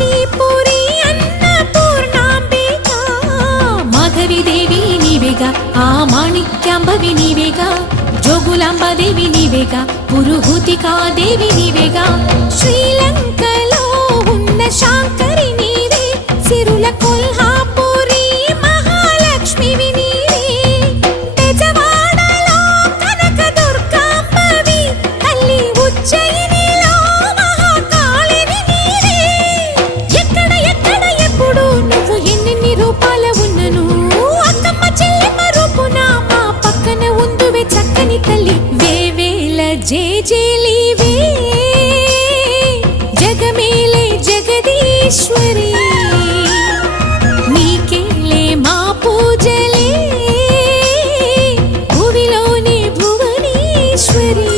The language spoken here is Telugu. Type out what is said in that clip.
కాశీపురి అన్నపూర్ణాంబిక మాధవి దేవి నీవేగా ఆ మాణిక్యాంబవి నీవేగా జోగులాంబదేవి నీవేగా పురుహూతికా దేవి నీవేగా శ్రీలంకలో ఉన్న శాంకరి నీవే సిరుల కొల్హాపురి మహాలక్ష్మివి నీవే బెజవాడలో కనక దుర్గాంబవి తల్లి ఉజ్జయినిలో మహాకాళివి నీవే ఎక్కడ ఎక్కడ ఎప్పుడు నువ్వు ఎన్నెన్ని రూపాల ఉన్నను అక్కమ్మ చెల్లెమ్మ రూపున మా పక్కన ఉందువే చక్కని తల్లి వేవేల జేజేలివే జగమేలే జగదీశ్వరి నీకేలే మా పూజలే భువిలోని భువనేశ్వరి